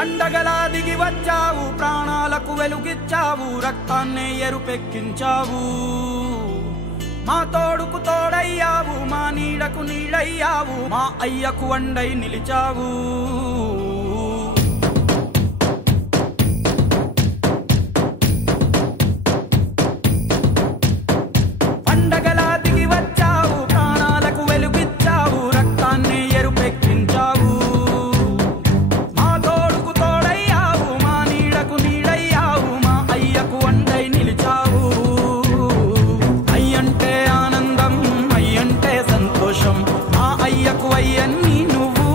పండగలా దిగి వచ్చావు, ప్రాణాలకు వెలుగిచ్చావు, రక్తాన్నే ఎరుపెక్కించావు. మా తోడుకు తోడయ్యావు, మా నీడకు నీడయ్యావు, మా అయ్యకు వండై నిలిచావు. పండగలా దిగి వచ్చావు, ప్రాణాలకు వెలుగిచ్చావు, రక్తాన్నే ఎరుపెక్కించావు. మా తోడుకు తోడయ్యావు, మా నీడకు నీడయ్యావు, మా అయ్యకు వండై నిలిచావు. అయ్యంటే ఆనందం, అయ్యంటే సంతోషం, మా అయ్యకు అయ్యన్ని నువ్వు.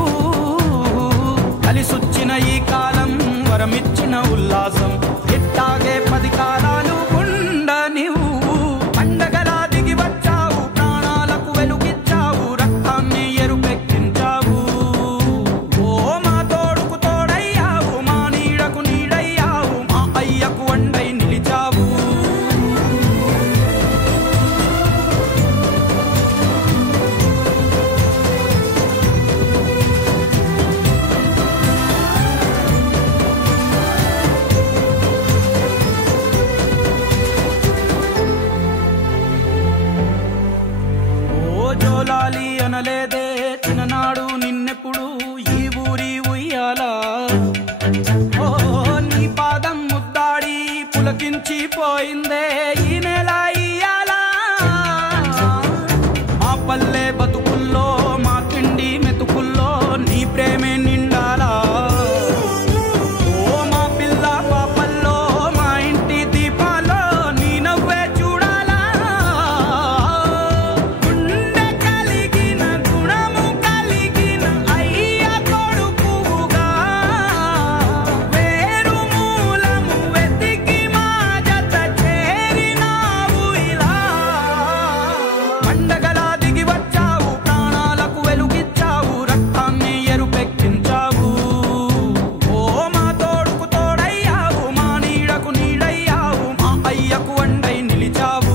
కలిసొచ్చిన ఈ కాలం వరమిచ్చిన ఉల్లాసం, ఇట్టాగే 10 కాలాలు ఉండనివ్వు. పండగలా దిగి వచ్చావు, ప్రాణాలకు వెలుగిచ్చావు, రక్తాన్ని ఎరుపెక్కించావు. ఓ మా తోడుకు తోడయ్యావు, మా నీడకు నీడయ్యావు, మా అయ్యకు వండై నిలిచావు. జోలాలి అనలేదే చిన్ననాడు నిన్నెప్పుడు ఈ ఊరి ఉయ్యాలా. ఓ నీ పాదం ముద్దాడి పులకించి పోయిందే ఈ నెల ఇయ్యాలా. మా పల్లె బతుకుల్లో, మా తిండి మెతుకుల్లో నీ ప్రేమే నిండాలా. ఓ మా పిల్ల పాపల్లో, మా ఇంటి దీపాల్లో నీ నవ్వే చూడాలా. గుండె కలిగిన గుణము కలిగిన అయ్య కొడుకుగా, వేరు మూలము వెతికి మా జత చేరినావు ఇలా. పండగలా దిగి వచ్చావు, ప్రాణాలకు వెలుగిచ్చావు, రక్తాన్ని ఎరుపెక్కించావు. ఓ మా తోడుకు తోడయ్యావు, మా నీడకు నీడయ్యావు, మా అయ్యకు వండై నిలిచావు.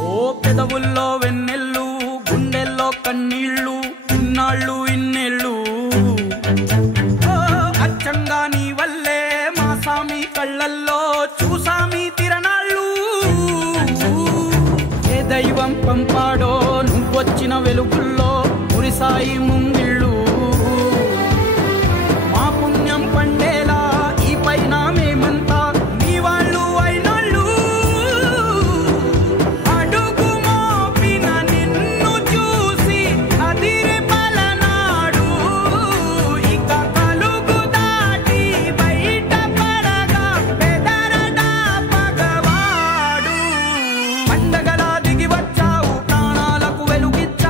ఓ పెదవుల్లో వెన్నెల్లు, గుండెల్లో కన్నీళ్ళు, ఇన్నాళ్ళు ఇన్నేళ్ళు. ఓ అచ్చంగా నీ వల్లే మా సామి కళ్ళల్లో చూసామి తిరణాళ్ళు. ఏ దైవం పంపాడో నువ్వొచ్చిన వెలుగుల్లో మురిసాయి ముంగిళ్ళు. మా పుణ్యం పండే